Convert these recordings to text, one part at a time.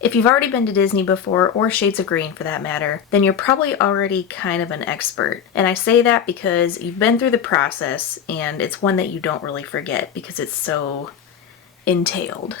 If you've already been to Disney before, or Shades of Green for that matter, then you're probably already kind of an expert. And I say that because you've been through the process, and it's one that you don't really forget because it's so entailed.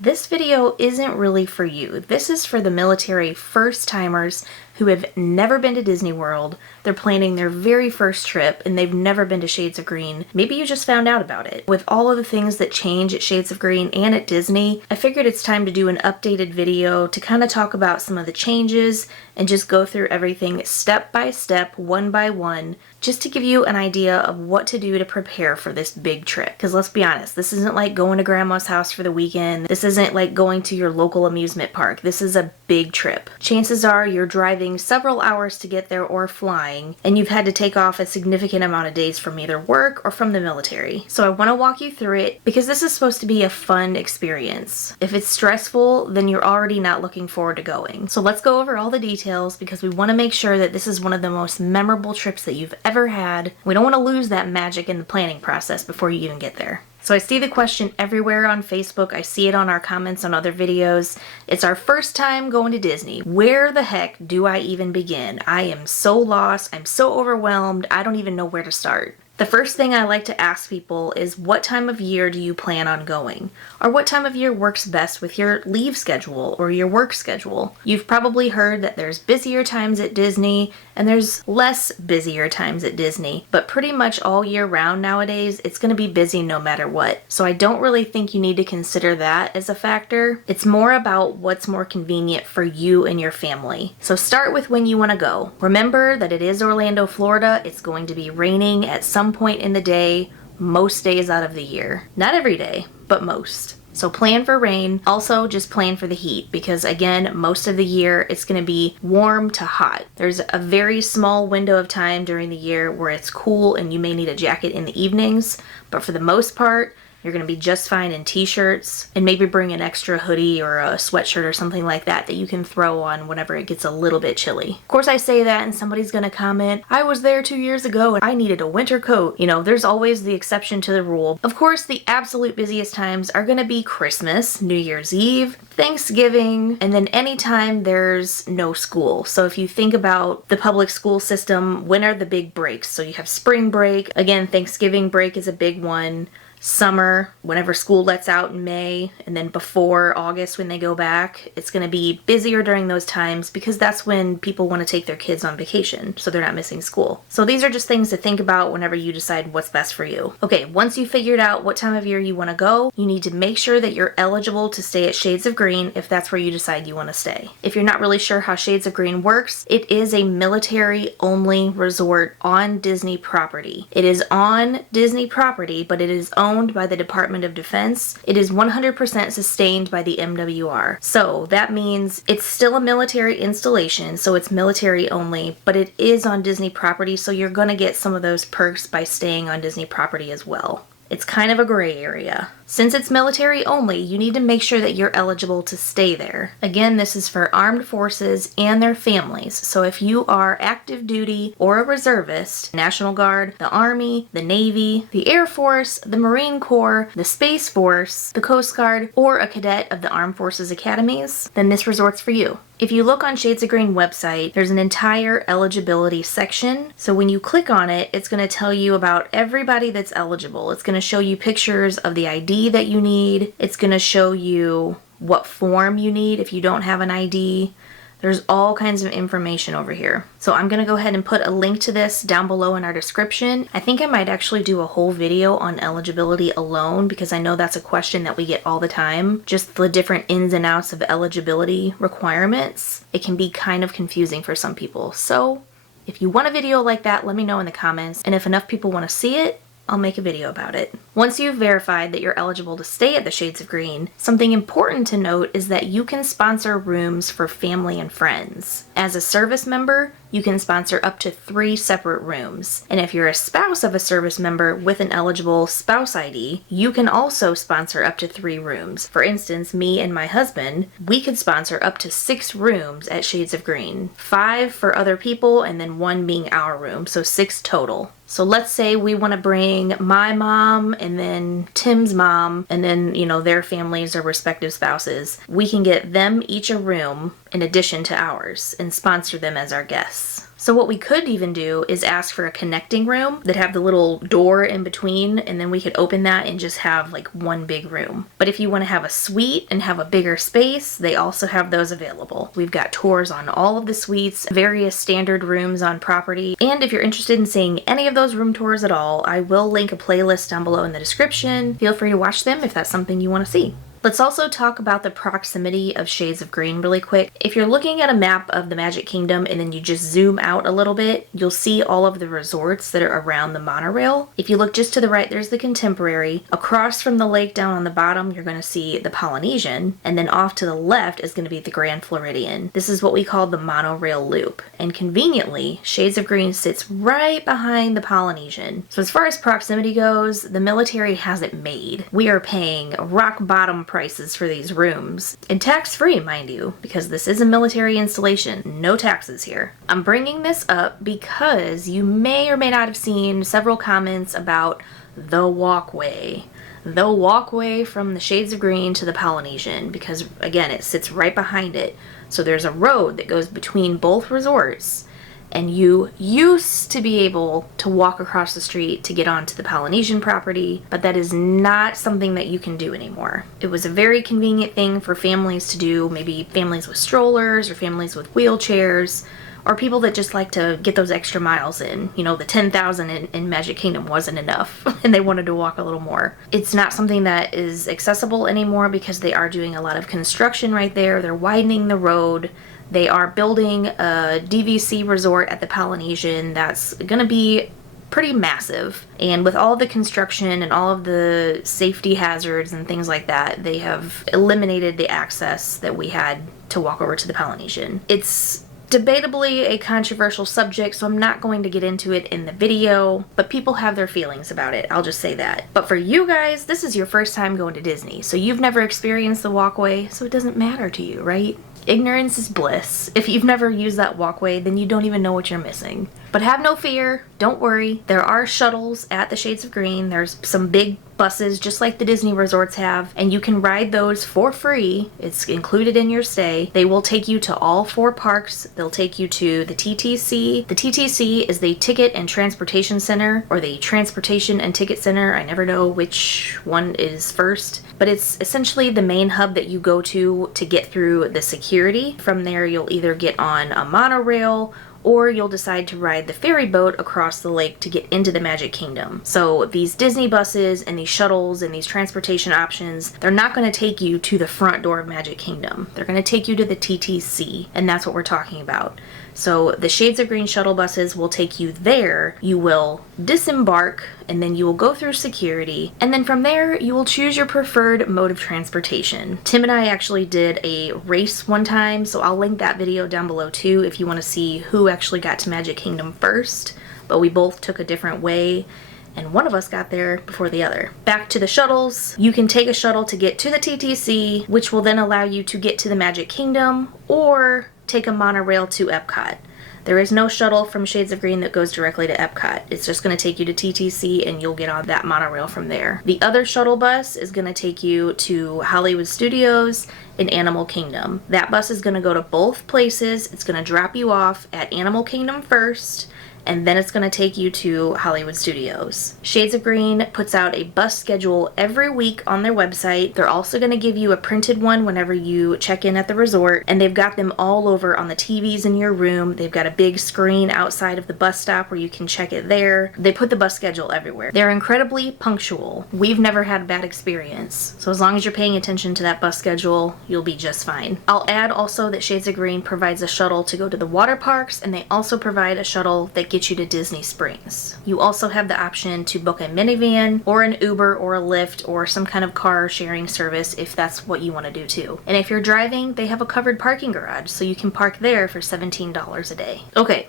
This video isn't really for you. This is for the military first-timers who have never been to Disney World. They're planning their very first trip and they've never been to Shades of Green. Maybe you just found out about it. With all of the things that change at Shades of Green and at Disney, I figured it's time to do an updated video to kind of talk about some of the changes and just go through everything step by step, one by one, just to give you an idea of what to do to prepare for this big trip. Because let's be honest, this isn't like going to grandma's house for the weekend. This isn't like going to your local amusement park. This is a big trip. Chances are you're driving several hours to get there or flying, and you've had to take off a significant amount of days from either work or from the military. So I want to walk you through it because this is supposed to be a fun experience. If it's stressful, then you're already not looking forward to going. So let's go over all the details because we want to make sure that this is one of the most memorable trips that you've ever had. We don't want to lose that magic in the planning process before you even get there. So I see the question everywhere on Facebook. I see it on our comments on other videos. It's our first time going to Disney. Where the heck do I even begin? I am so lost. I'm so overwhelmed. I don't even know where to start. The first thing I like to ask people is, what time of year do you plan on going? Or what time of year works best with your leave schedule or your work schedule? You've probably heard that there's busier times at Disney and there's less busier times at Disney, but pretty much all year round nowadays, it's going to be busy no matter what. So I don't really think you need to consider that as a factor. It's more about what's more convenient for you and your family. So start with when you want to go. Remember that it is Orlando, Florida. It's going to be raining at some point in the day, most days out of the year. Not every day, but most. So plan for rain. Also, just plan for the heat because, again, most of the year it's going to be warm to hot. There's a very small window of time during the year where it's cool and you may need a jacket in the evenings, but for the most part, you're going to be just fine in t-shirts, and maybe bring an extra hoodie or a sweatshirt or something like that that you can throw on whenever it gets a little bit chilly. Of course, I say that and somebody's going to comment, I was there 2 years ago and I needed a winter coat. You know, there's always the exception to the rule. Of course, the absolute busiest times are going to be Christmas, New Year's Eve, Thanksgiving, and then anytime there's no school. So if you think about the public school system, when are the big breaks? So you have spring break. Again, Thanksgiving break is a big one. Summer, whenever school lets out in May, and then before August when they go back, it's going to be busier during those times because that's when people want to take their kids on vacation, so they're not missing school. So these are just things to think about whenever you decide what's best for you. Okay, once you've figured out what time of year you want to go, you need to make sure that you're eligible to stay at Shades of Green if that's where you decide you want to stay. If you're not really sure how Shades of Green works, it is a military-only resort on Disney property. It is on Disney property, but it is owned by the Department of Defense. It is 100% sustained by the MWR. So that means it's still a military installation, so it's military only, but it is on Disney property, so you're gonna get some of those perks by staying on Disney property as well. It's kind of a gray area. Since it's military only, you need to make sure that you're eligible to stay there. Again, this is for armed forces and their families. So if you are active duty or a reservist, National Guard, the Army, the Navy, the Air Force, the Marine Corps, the Space Force, the Coast Guard, or a cadet of the Armed Forces Academies, then this resort's for you. If you look on Shades of Green website, there's an entire eligibility section. So when you click on it, it's going to tell you about everybody that's eligible. It's going to show you pictures of the ID that you need. It's going to show you what form you need if you don't have an ID. There's all kinds of information over here. So I'm gonna go ahead and put a link to this down below in our description. I think I might actually do a whole video on eligibility alone because I know that's a question that we get all the time. Just the different ins and outs of eligibility requirements. It can be kind of confusing for some people. So if you want a video like that, let me know in the comments. And if enough people wanna see it, I'll make a video about it. Once you've verified that you're eligible to stay at the Shades of Green, something important to note is that you can sponsor rooms for family and friends. As a service member, you can sponsor up to 3 separate rooms. And if you're a spouse of a service member with an eligible spouse ID, you can also sponsor up to 3 rooms. For instance, me and my husband, we could sponsor up to 6 rooms at Shades of Green. 5 for other people and then 1 being our room, so 6 total. So let's say we want to bring my mom and then Tim's mom, and then, you know, their families or respective spouses, we can get them each a room in addition to ours and sponsor them as our guests. So what we could even do is ask for a connecting room that have the little door in between, and then we could open that and just have like one big room. But if you want to have a suite and have a bigger space, they also have those available. We've got tours on all of the suites, various standard rooms on property. And if you're interested in seeing any of those room tours at all, I will link a playlist down below in the description. Feel free to watch them if that's something you want to see. Let's also talk about the proximity of Shades of Green really quick. If you're looking at a map of the Magic Kingdom and then you just zoom out a little bit, you'll see all of the resorts that are around the monorail. If you look just to the right, there's the Contemporary. Across from the lake down on the bottom, you're going to see the Polynesian. And then off to the left is going to be the Grand Floridian. This is what we call the monorail loop. And conveniently, Shades of Green sits right behind the Polynesian. So as far as proximity goes, the military has it made. We are paying rock bottom prices for these rooms, and tax-free, mind you, because this is a military installation. No taxes here. I'm bringing this up because you may or may not have seen several comments about the walkway. The walkway from the Shades of Green to the Polynesian, because again, it sits right behind it. So there's a road that goes between both resorts, and you used to be able to walk across the street to get onto the Polynesian property, but that is not something that you can do anymore. It was a very convenient thing for families to do, maybe families with strollers or families with wheelchairs, or people that just like to get those extra miles in. You know, the 10,000 in Magic Kingdom wasn't enough and they wanted to walk a little more. It's not something that is accessible anymore because they are doing a lot of construction right there. They're widening the road. They are building a DVC resort at the Polynesian that's going to be pretty massive. And with all of the construction and all of the safety hazards and things like that, they have eliminated the access that we had to walk over to the Polynesian. It's debatably a controversial subject, so I'm not going to get into it in the video, but people have their feelings about it. I'll just say that. But for you guys, this is your first time going to Disney, so you've never experienced the walkway, so it doesn't matter to you, right? Ignorance is bliss. If you've never used that walkway, then you don't even know what you're missing. But have no fear, don't worry. There are shuttles at the Shades of Green. There's some big buses just like the Disney resorts have, and you can ride those for free. It's included in your stay. They will take you to all 4 parks. They'll take you to the TTC. The TTC is the Ticket and Transportation Center, or the Transportation and Ticket Center. I never know which one is first, but it's essentially the main hub that you go to get through the security. From there, you'll either get on a monorail or you'll decide to ride the ferry boat across the lake to get into the Magic Kingdom. So these Disney buses and these shuttles and these transportation options, they're not going to take you to the front door of Magic Kingdom. They're going to take you to the TTC, and that's what we're talking about. So the Shades of Green shuttle buses will take you there. You will disembark, and then you will go through security, and then from there you will choose your preferred mode of transportation. Tim and I actually did a race one time, so I'll link that video down below too if you want to see who actually got to Magic Kingdom first, but we both took a different way, and one of us got there before the other. Back to the shuttles. You can take a shuttle to get to the TTC, which will then allow you to get to the Magic Kingdom, or take a monorail to Epcot. There is no shuttle from Shades of Green that goes directly to Epcot. It's just going to take you to TTC and you'll get on that monorail from there. The other shuttle bus is going to take you to Hollywood Studios and Animal Kingdom. That bus is going to go to both places. It's going to drop you off at Animal Kingdom first, and then it's going to take you to Hollywood Studios. Shades of Green puts out a bus schedule every week on their website. They're also going to give you a printed one whenever you check in at the resort, and they've got them all over on the TVs in your room. They've got a big screen outside of the bus stop where you can check it there. They put the bus schedule everywhere. They're incredibly punctual. We've never had a bad experience, so as long as you're paying attention to that bus schedule, you'll be just fine. I'll add also that Shades of Green provides a shuttle to go to the water parks, and they also provide a shuttle that gets you to Disney Springs. You also have the option to book a minivan or an Uber or a Lyft or some kind of car sharing service if that's what you want to do too. And if you're driving, they have a covered parking garage, so you can park there for $17 a day. Okay,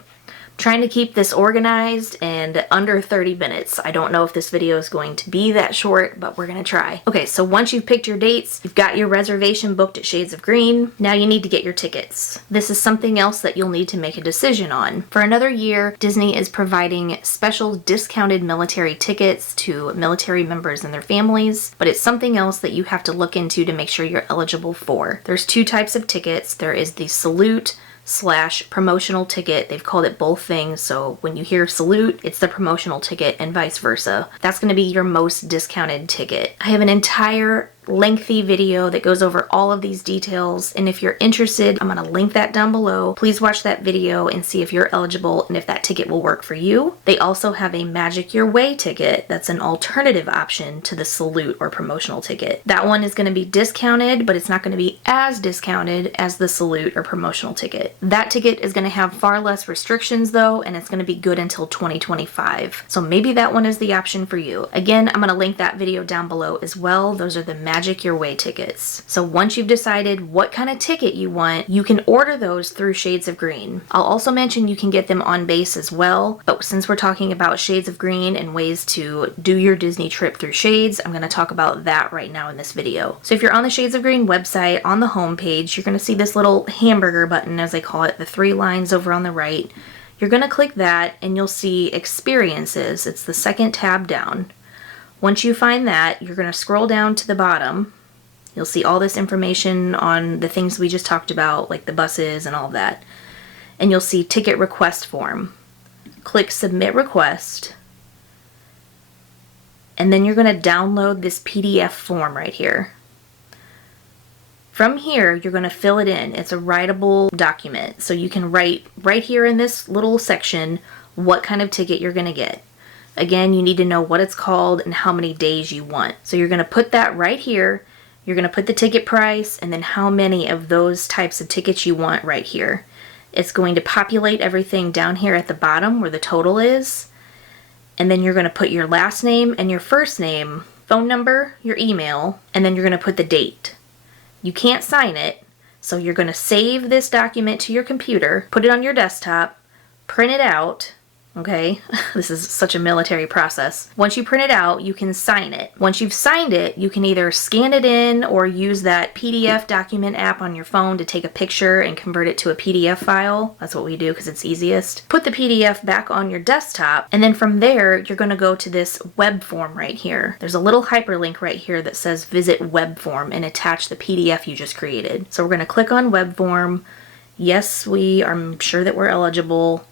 Trying to keep this organized and under 30 minutes. I don't know if this video is going to be that short, but we're gonna try. Okay, so once you've picked your dates, you've got your reservation booked at Shades of Green, now you need to get your tickets. This is something else that you'll need to make a decision on. For another year, Disney is providing special discounted military tickets to military members and their families, but it's something else that you have to look into to make sure you're eligible for. There's two types of tickets. There is the Salute / promotional ticket. They've called it both things, so when you hear Salute, it's the promotional ticket and vice versa. That's going to be your most discounted ticket. I have an entire lengthy video that goes over all of these details, and if you're interested, I'm going to link that down below. Please watch that video and see if you're eligible and if that ticket will work for you. They also have a Magic Your Way ticket that's an alternative option to the Salute or promotional ticket. That one is going to be discounted, but it's not going to be as discounted as the Salute or promotional ticket. That ticket is going to have far less restrictions though, and it's going to be good until 2025. So maybe that one is the option for you. Again, I'm going to link that video down below as well. Those are the Magic Your Way tickets. So once you've decided what kind of ticket you want, you can order those through Shades of Green. I'll also mention you can get them on base as well, but since we're talking about Shades of Green and ways to do your Disney trip through Shades, I'm going to talk about that right now in this video. So if you're on the Shades of Green website, on the home page, you're going to see this little hamburger button, as they call it, the 3 lines over on the right. You're going to click that and you'll see Experiences. It's the second tab down. Once you find that, you're going to scroll down to the bottom. You'll see all this information on the things we just talked about, like the buses and all of that. And you'll see Ticket Request Form. Click Submit Request. And then you're going to download this PDF form right here. From here, you're going to fill it in. It's a writable document. So you can write right here in this little section what kind of ticket you're going to get. Again, you need to know what it's called and how many days you want. So you're going to put that right here. You're going to put the ticket price and then how many of those types of tickets you want right here. It's going to populate everything down here at the bottom where the total is. And then you're going to put your last name and your first name, phone number, your email, and then you're going to put the date. You can't sign it, so you're going to save this document to your computer, put it on your desktop, print it out. Okay, this is such a military process. Once you print it out, you can sign it. Once you've signed it, you can either scan it in or use that PDF document app on your phone to take a picture and convert it to a PDF file. That's what we do because it's easiest. Put the PDF back on your desktop, and then from there, you're going to go to this web form right here. There's a little hyperlink right here that says Visit Web Form and attach the PDF you just created. So we're going to click on Web Form. Yes, I'm sure that we're eligible.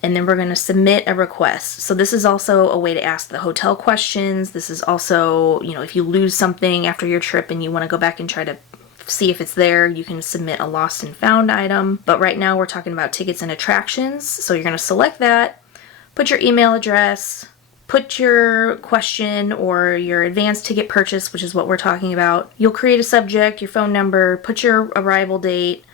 And then we're going to submit a request. So this is also a way to ask the hotel questions. This is also, if you lose something after your trip and you want to go back and try to see if it's there, you can submit a lost and found item. But right now we're talking about tickets and attractions. So you're going to select that, put your email address, put your question or your advanced ticket purchase, which is what we're talking about. You'll create a subject, your phone number, put your arrival date,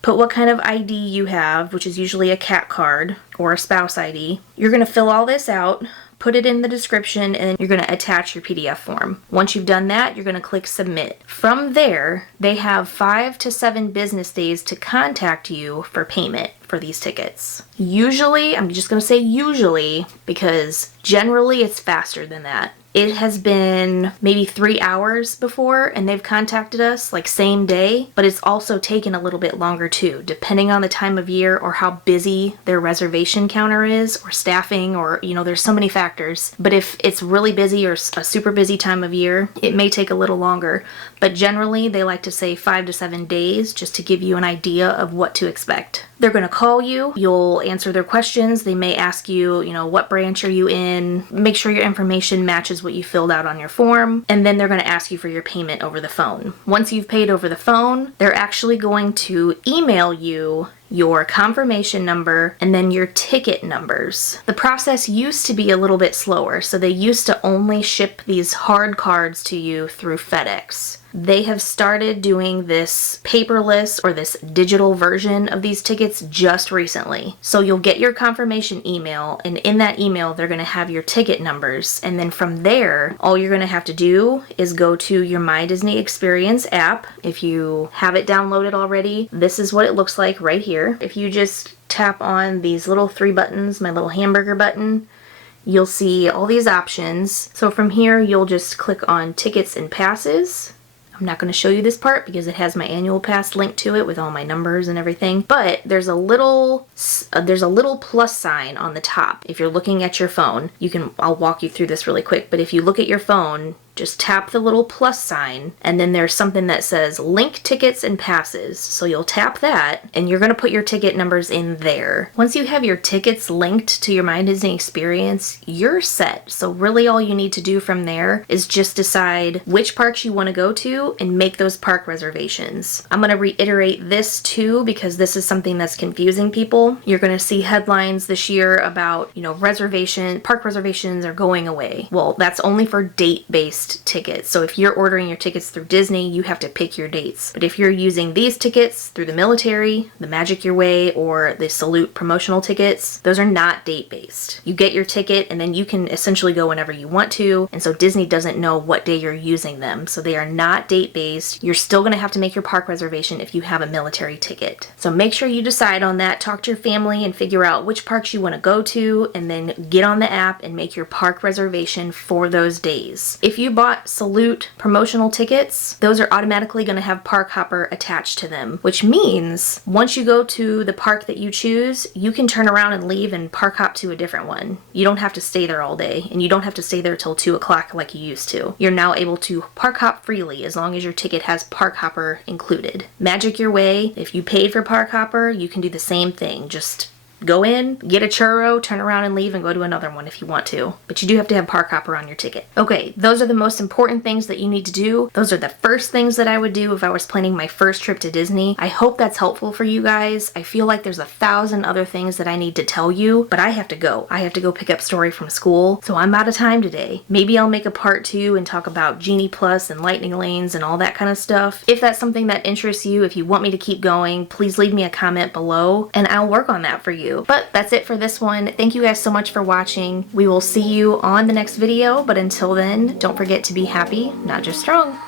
put what kind of ID you have, which is usually a CAT card or a spouse ID. You're going to fill all this out, put it in the description, and then you're going to attach your PDF form. Once you've done that, you're going to click Submit. From there, they have 5 to 7 business days to contact you for payment for these tickets. Usually, I'm just going to say usually, because generally it's faster than that. It has been maybe 3 hours before and they've contacted us like same day, but it's also taken a little bit longer too, depending on the time of year or how busy their reservation counter is or staffing or, there's so many factors. But if it's really busy or a super busy time of year, it may take a little longer. But generally they like to say 5 to 7 days just to give you an idea of what to expect. They're going to call you, you'll answer their questions. They may ask you, what branch are you in? Make sure your information matches what you filled out on your form, and then they're going to ask you for your payment over the phone. Once you've paid over the phone, they're actually going to email you your confirmation number and then your ticket numbers. The process used to be a little bit slower, so they used to only ship these hard cards to you through FedEx. They have started doing this paperless or this digital version of these tickets just recently. So you'll get your confirmation email, and in that email they're going to have your ticket numbers, and then from there all you're going to have to do is go to your My Disney Experience app. If you have it downloaded already, this is what it looks like right here. If you just tap on these little 3 buttons, my little hamburger button, you'll see all these options. So from here, you'll just click on tickets and passes. I'm not going to show you this part because it has my annual pass linked to it with all my numbers and everything. But there's a little plus sign on the top. If you're looking at your phone, I'll walk you through this really quick. But if you look at your phone, just tap the little plus sign, and then there's something that says link tickets and passes. So you'll tap that, and you're going to put your ticket numbers in there. Once you have your tickets linked to your My Disney experience, you're set. So really all you need to do from there is just decide which parks you want to go to and make those park reservations. I'm going to reiterate this too because this is something that's confusing people. You're going to see headlines this year about, park reservations are going away. Well, that's only for date-based tickets. So if you're ordering your tickets through Disney, you have to pick your dates. But if you're using these tickets through the military, the Magic Your Way, or the Salute promotional tickets, those are not date-based. You get your ticket and then you can essentially go whenever you want to, and so Disney doesn't know what day you're using them. So they are not date-based. You're still going to have to make your park reservation if you have a military ticket. So make sure you decide on that. Talk to your family and figure out which parks you want to go to, and then get on the app and make your park reservation for those days. If you bought Salute promotional tickets, those are automatically going to have Park Hopper attached to them, which means once you go to the park that you choose, you can turn around and leave and park hop to a different one. You don't have to stay there all day, and you don't have to stay there till 2 o'clock like you used to. You're now able to park hop freely as long as your ticket has Park Hopper included. Magic Your Way, if you paid for Park Hopper, you can do the same thing. Just go in, get a churro, turn around and leave, and go to another one if you want to. But you do have to have Park Hopper on your ticket. Okay, those are the most important things that you need to do. Those are the first things that I would do if I was planning my first trip to Disney. I hope that's helpful for you guys. I feel like there's 1,000 other things that I need to tell you, but I have to go. I have to go pick up Story from school, so I'm out of time today. Maybe I'll make a part 2 and talk about Genie Plus and Lightning Lanes and all that kind of stuff. If that's something that interests you, if you want me to keep going, please leave me a comment below and I'll work on that for you. But that's it for this one. Thank you guys so much for watching. We will see you on the next video, but until then, don't forget to be happy, not just strong.